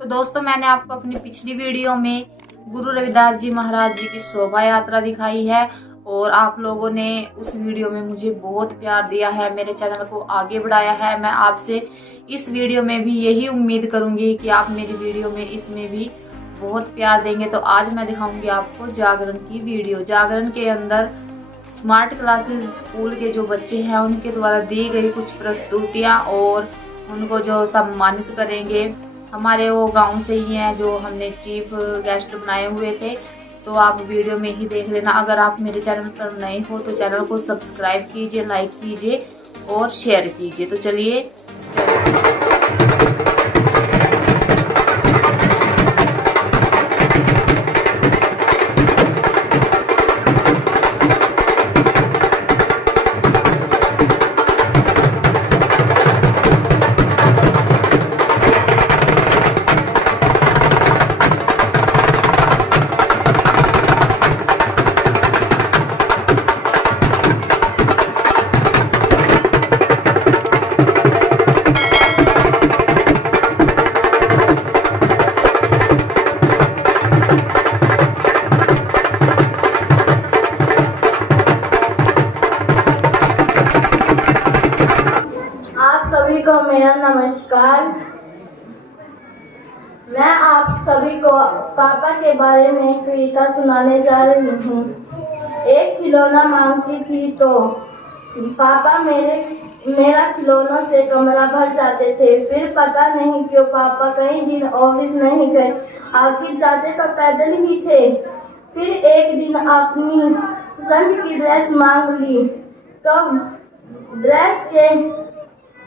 तो दोस्तों, मैंने आपको अपनी पिछली वीडियो में गुरु रविदास जी महाराज जी की शोभा यात्रा दिखाई है और आप लोगों ने उस वीडियो में मुझे बहुत प्यार दिया है, मेरे चैनल को आगे बढ़ाया है। मैं आपसे इस वीडियो में भी यही उम्मीद करूंगी कि आप मेरी वीडियो में इसमें भी बहुत प्यार देंगे। तो आज मैं दिखाऊंगी आपको जागरण की वीडियो। जागरण के अंदर स्मार्ट क्लासेस स्कूल के जो बच्चे हैं उनके द्वारा दी गई कुछ प्रस्तुतियाँ और उनको जो सम्मानित करेंगे, हमारे वो गांव से ही हैं जो हमने चीफ गेस्ट बनाए हुए थे। तो आप वीडियो में ही देख लेना। अगर आप मेरे चैनल पर नए हो तो चैनल को सब्सक्राइब कीजिए, लाइक कीजिए और शेयर कीजिए। तो चलिए सभी को मेरा नमस्कार। मैं आप सभी को पापा के बारे में एक कविता सुनाने जा रही हूँ। एक खिलौना मांगती थी तो पापा मेरा खिलौनों से कमरा भर जाते थे। फिर पता नहीं क्यों पापा कई दिन ऑफिस नहीं गए, आखिर जाते तो पैदल ही थे। फिर एक दिन अपनी पसंद की ड्रेस मांग ली तो ड्रेस के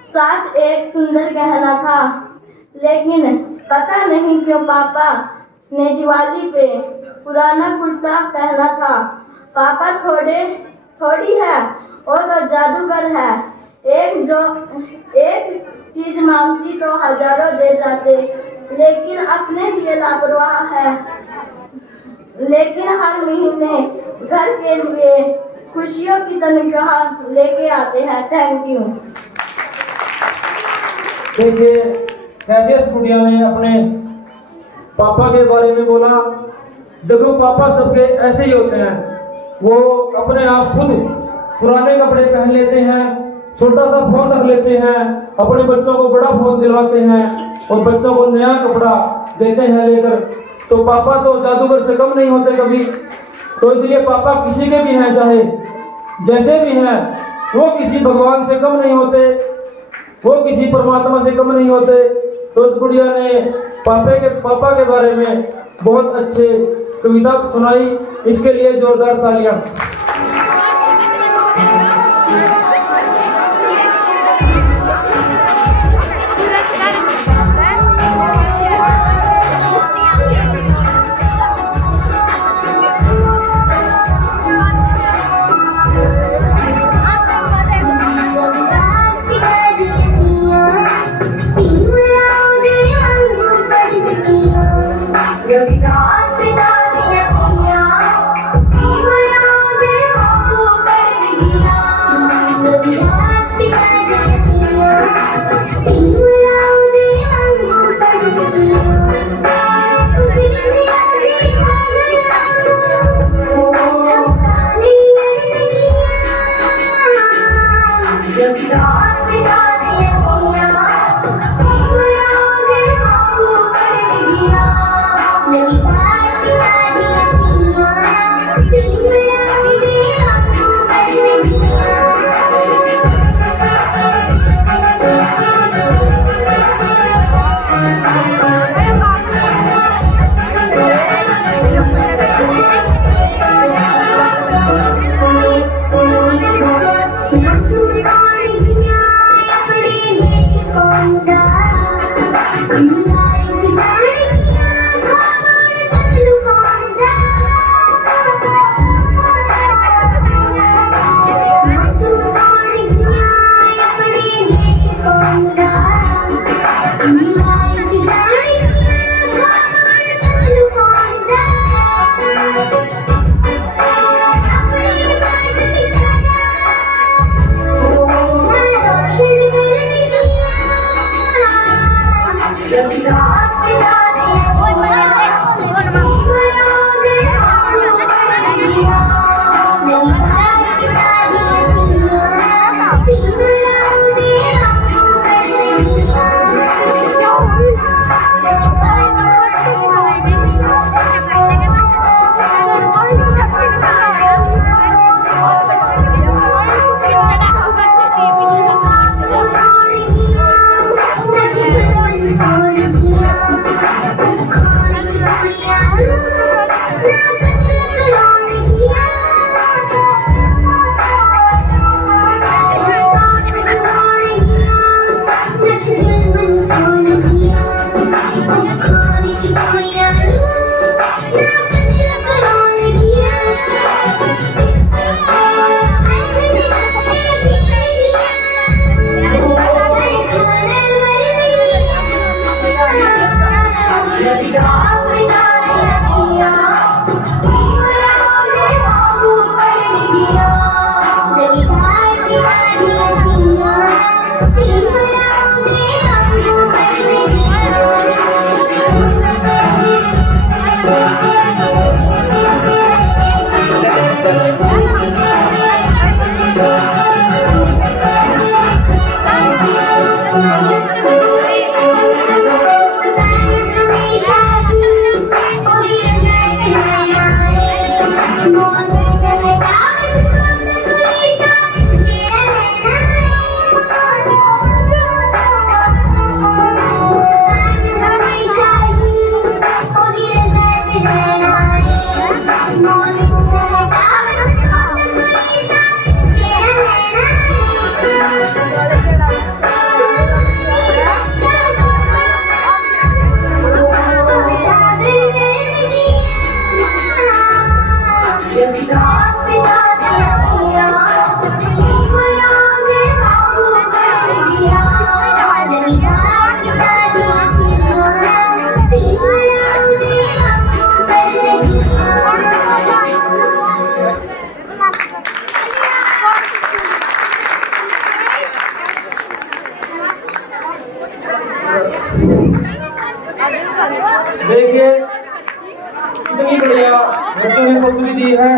साथ एक सुंदर गहना था, लेकिन पता नहीं क्यों पापा ने दिवाली पे पुराना कुर्ता पहना था। पापा थोड़ी है और तो जादूगर है। एक चीज मांगती तो हजारों दे जाते, लेकिन अपने लिए लापरवाह है। लेकिन हर महीने घर के लिए खुशियों की तनख्वाह लेके आते हैं। Thank you. देखिए कैसे इस गुड़िया ने अपने पापा के बारे में बोला। देखो पापा सबके ऐसे ही होते हैं, वो अपने आप खुद पुराने कपड़े पहन लेते हैं, छोटा सा फोन रख लेते हैं, अपने बच्चों को बड़ा फोन दिलवाते हैं और बच्चों को नया कपड़ा देते हैं लेकर। तो पापा तो जादूगर से कम नहीं होते कभी। तो इसलिए पापा किसी के भी हैं, चाहे जैसे भी हैं, वो किसी भगवान से कम नहीं होते, वो किसी परमात्मा से कम नहीं होते। तो इस गुड़िया ने पापा के बारे में बहुत अच्छे कविता सुनाई। इसके लिए जोरदार तालियां। रविदास देखिए कितनी बढ़िया बच्चों ने प्रस्तुति दी है।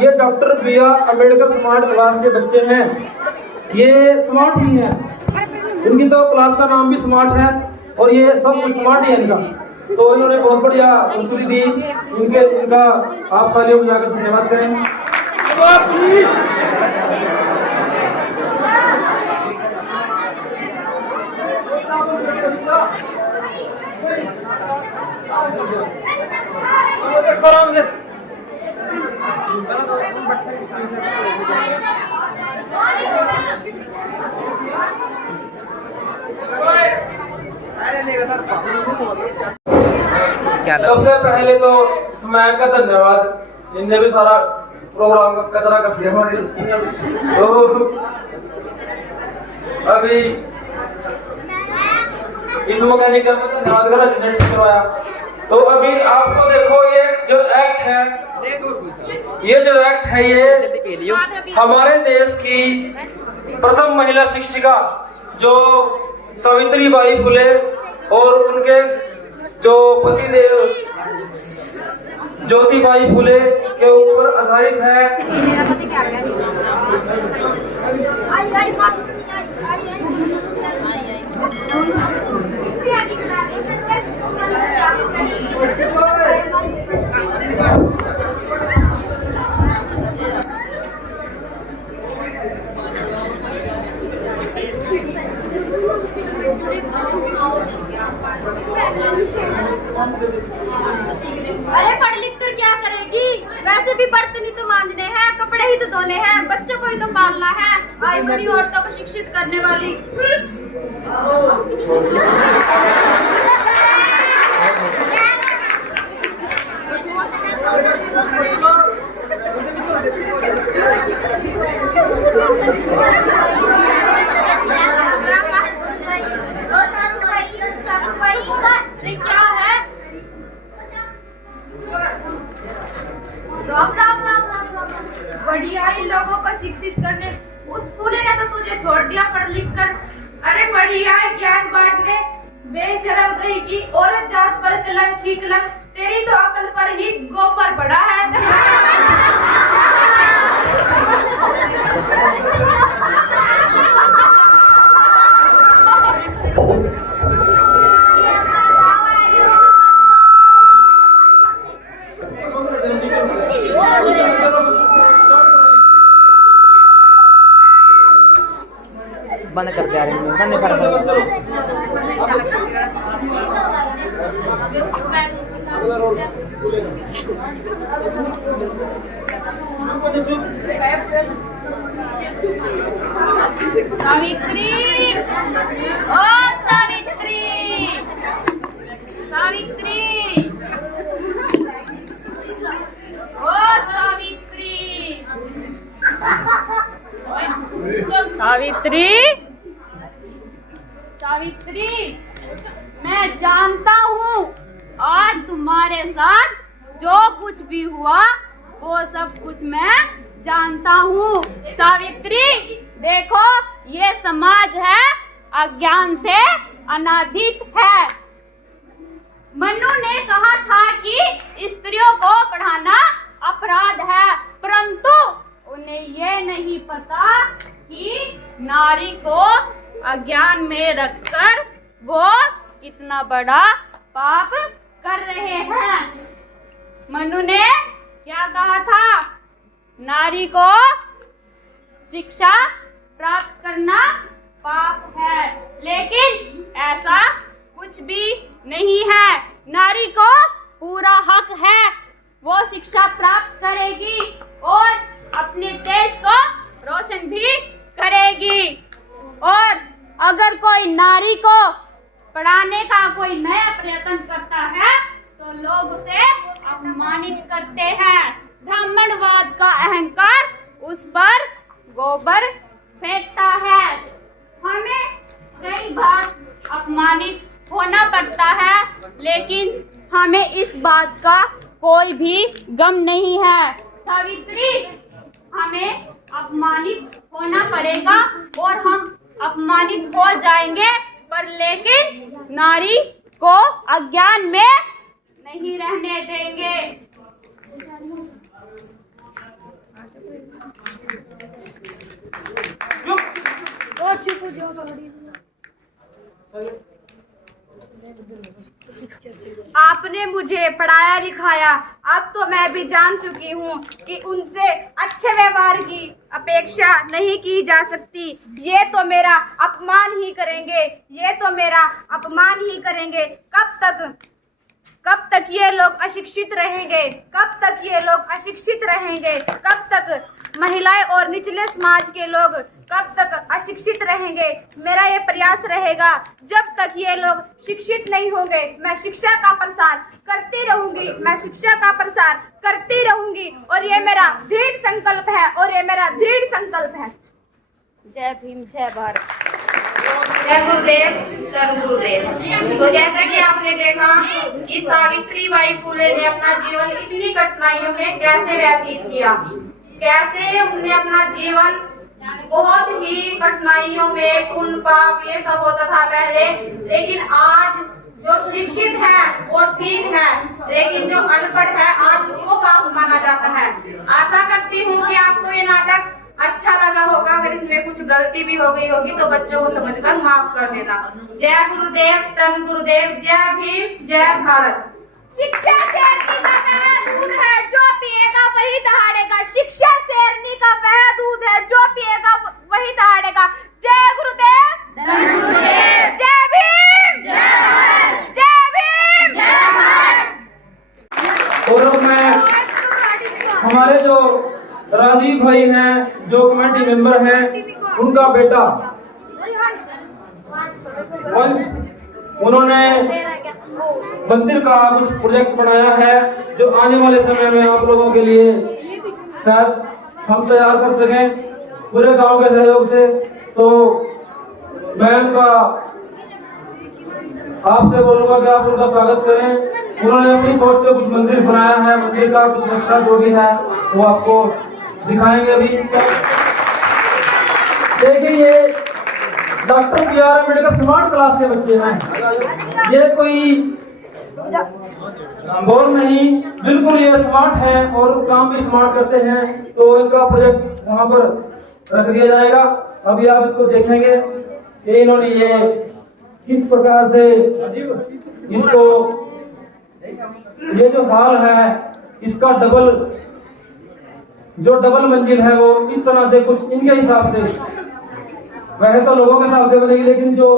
ये doctor B R Ambedkar smart class के बच्चे हैं। ये स्मार्ट ही हैं। इनकी तो क्लास का नाम भी स्मार्ट है और ये सब कुछ स्मार्ट ही है इनका। तो इन्होंने बहुत बढ़िया प्रस्तुति दी। इनका आप तालियों में जाकर धन्यवाद करें। आराम से सबसे पहले तो स्मैक का धन्यवाद। इनने भी सारा प्रोग्राम का कचरा कर दिया हमारे। तो अभी इस मैकेनिकल में धन्यवाद करा जिसने ठीक करवाया। तो अभी आपको देखो ये जो एक्ट है, ये हमारे देश की प्रथम महिला शिक्षिका जो सावित्रीबाई फुले और उनके जो पतिदेव ज्योतिबाई फुले के ऊपर आधारित है। अरे पढ़ लिख कर क्या करेगी? वैसे भी बर्तन ही तो मांजने हैं, कपड़े ही तो धोने हैं, बच्चों को ही तो पालना है। आई बड़ी औरतों को शिक्षित करने वाली। क्या है? राम राम राम राम राम। बढ़िया ही लोगों को शिक्षित करने। उस फूले ने तो तुझे छोड़ दिया पढ़ लिख कर। अरे बढ़िया है ज्ञान बांटने। बेशरम कहीं की औरत जात पर कलंक ही कलंक। तेरी तो अकल पर ही गोबर पड़ा है। बंद कर दिया सावित्री, ओ सावित्री, सावित्री, ओ सावित्री, सावित्री, सावित्री, मैं जानता हूँ आज तुम्हारे साथ जो कुछ भी हुआ वो सब कुछ मैं जानता हूँ। सावित्री, देखो ये समाज है अज्ञान से अनाधित है। मनु ने कहा था कि स्त्रियों को पढ़ाना अपराध है, परंतु उन्हें ये नहीं पता कि नारी को अज्ञान में रखकर वो कितना बड़ा पाप कर रहे हैं। मनु ने क्या कहा था? नारी को शिक्षा प्राप्त करना पाप है, लेकिन ऐसा कुछ भी नहीं है। नारी को पूरा हक है, वो शिक्षा प्राप्त करेगी और अपने देश को रोशन भी करेगी। और अगर कोई नारी को पढ़ाने का कोई नया प्रयत्न करता है तो लोग उसे अपमानित करते हैं। ब्राह्मणवाद का अहंकार उस पर गोबर फेंकता है। हमें कई बार अपमानित होना पड़ता है, लेकिन हमें इस बात का कोई भी गम नहीं है। सावित्री, हमें अपमानित होना पड़ेगा और हम अपमानित हो जाएंगे, पर लेकिन नारी को अज्ञान में नहीं रहने देंगे। आपने मुझे पढ़ाया लिखाया, अब तो मैं भी जान चुकी हूँ कि उनसे अच्छे व्यवहार की अपेक्षा नहीं की जा सकती। ये तो मेरा अपमान ही करेंगे, ये तो मेरा अपमान ही करेंगे। कब तक ये लोग अशिक्षित रहेंगे? कब तक ये लोग अशिक्षित रहेंगे? कब तक महिलाएं और निचले समाज के लोग कब तक अशिक्षित रहेंगे? मेरा ये प्रयास रहेगा, जब तक ये लोग शिक्षित नहीं होंगे मैं शिक्षा का प्रसार करती रहूंगी, मैं शिक्षा का प्रसार करती रहूंगी। और ये मेरा दृढ़ संकल्प है, और ये मेरा दृढ़ संकल्प है। जय भीम, जय भारत। जय गुरुदेव, जय गुरुदेव। तो जैसा कि आपने देखा कि सावित्री बाई फुले ने अपना जीवन इतनी कठिनाइयों में कैसे व्यतीत किया, कैसे उसने अपना जीवन बहुत ही कठिनाइयों में खून पाप ये सब होता था पहले, लेकिन आज जो शिक्षित है वो ठीक है, लेकिन जो अनपढ़ है आज उसको पाप माना जाता है। आशा करती हूँ कि आपको ये नाटक अच्छा लगा होगा। अगर इसमें कुछ गलती भी हो गई होगी तो बच्चों को समझकर माफ कर देना। जय गुरुदेव, तन गुरुदेव, जय भीम, जय भारत। शिक्षा शेरनी का वह दूध है जो पिएगा वही दहाड़ेगा। शिक्षा शेरनी का वह दूध है जो पिएगा वही दहाड़ेगा। जय गुरुदेव, धन गुरुदेव, जय भीम, जय भारत, जय भीम, जय भारत। और अब मैं हमारे जो राजीव भाई हैं, जो कमेटी मेंबर हैं, उनका बेटा वंश, उन्होंने मंदिर का कुछ प्रोजेक्ट बनाया है जो आने वाले समय में आप लोगों के लिए शायद हम तैयार कर सकें पूरे गांव के सहयोग से। तो मैं उनका आपसे बोलूंगा कि आप उनका स्वागत करें। उन्होंने अपनी सोच से कुछ मंदिर बनाया है, मंदिर का कुछ नक्शा जो भी है वो आपको दिखाएंगे अभी। देखिए ये doctor B.R. Ambedkar smart class के बच्चे हैं, ये कोई गौर नहीं, बिल्कुल ये स्मार्ट है और काम भी स्मार्ट करते हैं। तो इनका प्रोजेक्ट वहाँ पर रख दिया जाएगा, अभी आप इसको देखेंगे कि इन्होंने ये किस प्रकार से इसको, ये जो हॉल है इसका डबल मंजिल है वो इस तरह से कुछ इनके हिसाब से, वैसे तो लोगों के हिसाब से बनेगी लेकिन जो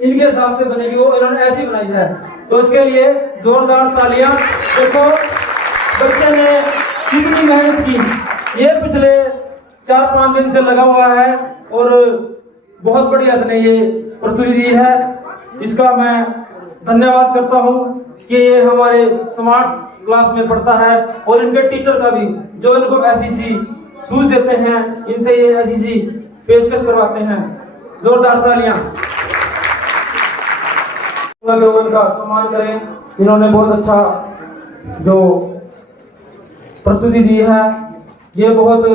इनके हिसाब से बनेगी वो इन्होंने ऐसी बनाई है। तो इसके लिए जोरदार तालियां। देखो बच्चे ने कितनी मेहनत की, ये पिछले 4-5 दिन से लगा हुआ है और बहुत बढ़िया इसने ये प्रस्तुति दी है। इसका मैं धन्यवाद करता हूँ कि ये हमारे स्मार्ट क्लास में पढ़ता है, और इनके टीचर का भी जो इनको ऐसी सी सूझ देते हैं, इनसे ये ऐसी सी पेशकश करवाते हैं। जोरदार तालियां। उनका सम्मान करें। इन्होंने बहुत अच्छा जो प्रस्तुति दी है, ये बहुत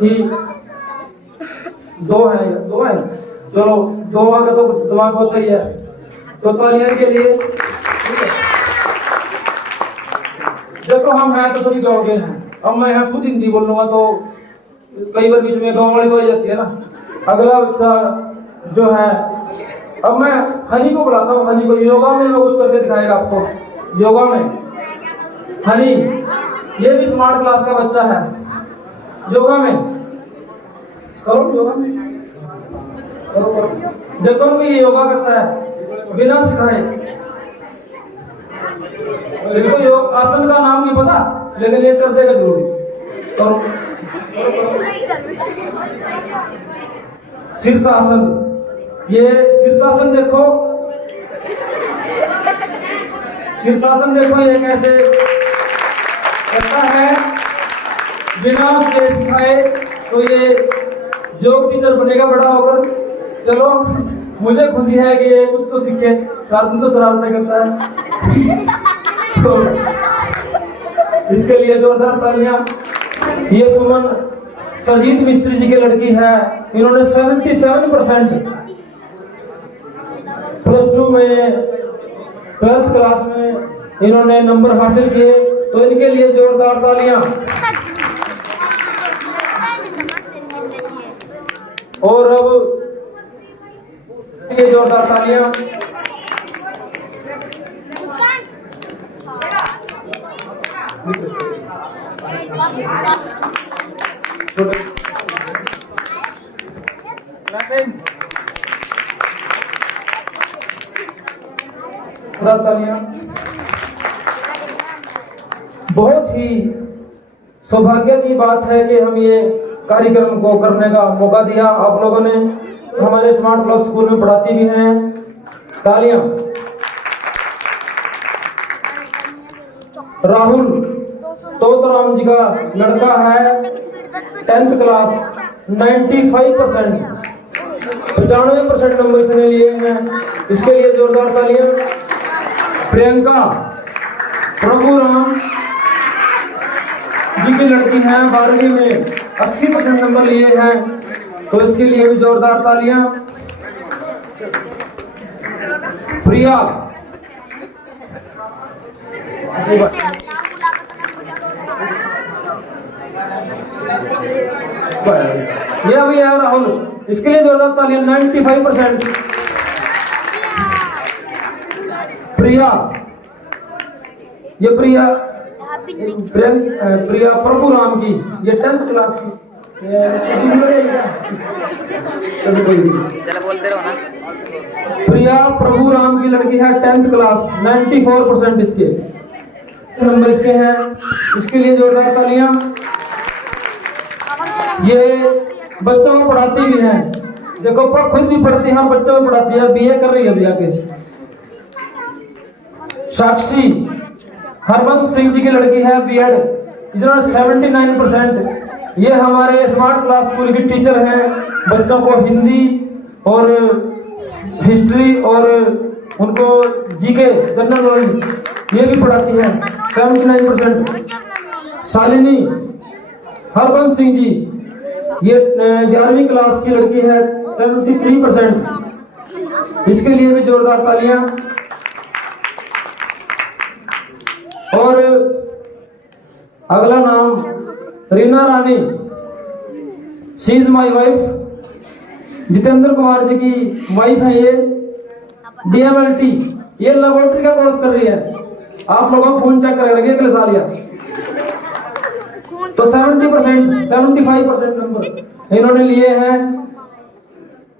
ही दो है चलो दो का तो दिमाग होता ही है, तो तालियां के लिए। देखो हम हैं तो सभी गाँव के हैं, अब मैं यहाँ खुद हिंदी बोल लूँगा तो कई बार बीच में गाँव वाली तो आ जाती है ना। अगला बच्चा जो है, अब मैं हनी को बुलाता हूँ। हनी को योगा में वो कुछ करके दिखाएगा आपको। योगा में हनी, ये भी स्मार्ट क्लास का बच्चा है। योगा में करो, योगा में करो। देखो कि ये योगा करता है बिना सिखाए। इसको योग आसन का नाम नहीं पता, लेकिन ये कर देगा जरूर। करो शीर्षासन, ये शीर्षासन देखो, शीर्षासन देखो ये कैसे करता है बिना उसके सिखाए। तो ये योग टीचर बनेगा बड़ा होकर। चलो मुझे खुशी है कि ये कुछ तो सीखे, सारा दिन तो शरारतें करता है। तो इसके लिए जोरदार तालियां। ये सुमन सरजीत मिस्त्री जी की लड़की है। इन्होंने 77% +2 में 12th क्लास में इन्होंने नंबर हासिल किए, तो इनके लिए जोरदार तालियां। और अब ये जोरदार तालियां। बहुत ही सौभाग्य की बात है कि हम ये कार्यक्रम को करने का मौका दिया आप लोगों ने। हमारे स्मार्ट क्लास स्कूल में पढ़ाती भी हैं। तालियां। राहुल तोतराम जी का लड़का है, 10th क्लास, 95%, 95% नंबर इसने लिए हैं। इसके लिए जोरदार तालियां। प्रियंका प्रभुराम जी की लड़की है, 12वीं में 80% नंबर लिए हैं, तो इसके लिए भी जोरदार तालियां। प्रिया ये अभी है राहुल, इसके लिए जोरदार तालियां। 95%। प्रिया, ये प्रिया प्रभुराम की, ये 10th क्लास की। चलो बोलते रहो ना। प्रिया प्रभुराम की लड़की है, 10th क्लास, 94% इसके नंबर इसके हैं। इसके लिए जोरदार तालियां। ये बच्चों को पढ़ाती भी हैं, देखो पर खुद भी पढ़ती है, बच्चों को पढ़ाती है, BA कर रही है दिया के। साक्षी हरबंस सिंह जी की लड़की है, B.Ed, जिन्होंने 79%। ये हमारे स्मार्ट क्लास स्कूल की टीचर हैं, बच्चों को हिंदी और हिस्ट्री और उनको जीके जनरल नॉलेज ये भी पढ़ाती है। 79%। शालिनी हरबंस सिंह जी, ये 11वीं क्लास की लड़की है, 73%। इसके लिए भी जोरदार तालियां। और अगला नाम Reena Rani, she is my wife, Jitendra Kumar ji की वाइफ है ये, DMLT, ये लेबोरेटरी का कोर्स कर रही है। आप लोगों को खून चेक करेंगे अगले साल या तो 70%, 75% नंबर इन्होंने लिए हैं,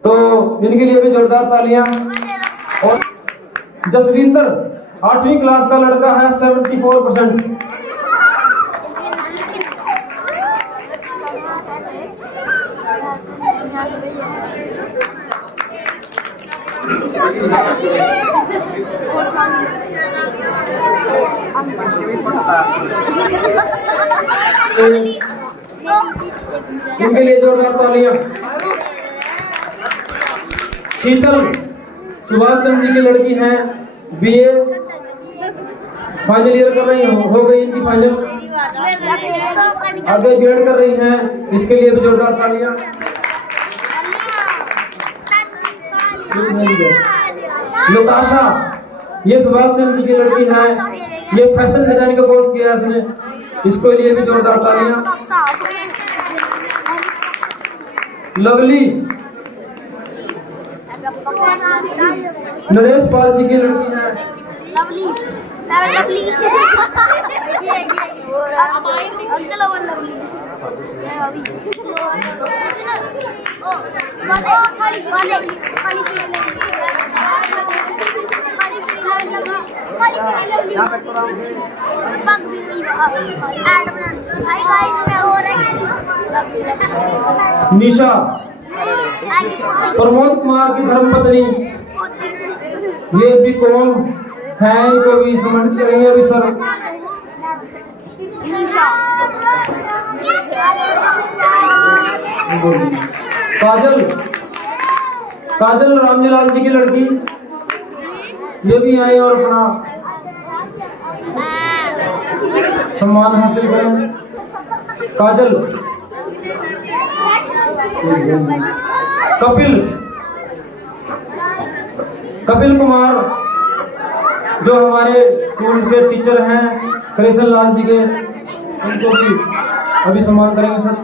तो इनके लिए भी जोरदार तालियां। और जसविंदर 8वीं क्लास का लड़का है, 74%। इनके लिए जोरदार तालियां। शीतल सुभाष चंद्र जी की लड़की हैं, बीए फाइनल ईयर कर रही हो गई इनकी फाइनल। आगे बीएड कर रही हैं, इसके लिए भी जोरदार तालियां। नताशा, ये सुभाष चंद्र की लड़की है, ये फैशन डिजाइन का कोर्स किया है इसने, इसके लिए भी जोरदार तालियां। लवली, नरेश पाल जी की लड़की है। निशा, प्रमोद कुमार की धर्मपत्नी, ये भी कौन है, इनको भी सम्मानित करेंगे अभी सर। काजल, काजल रामजीलाल जी की लड़की, ये भी आई और अपना सम्मान हासिल करें। काजल, कपिल, कपिल कुमार जो हमारे स्कूल के टीचर हैं कृष्ण लाल जी के, उनको भी अभी सम्मान करेंगे सर।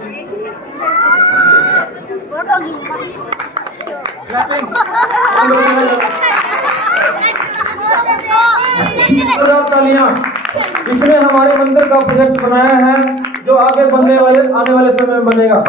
तालियां। इसने हमारे मंदिर का प्रोजेक्ट बनाया है जो आगे आने वाले समय में बनेगा।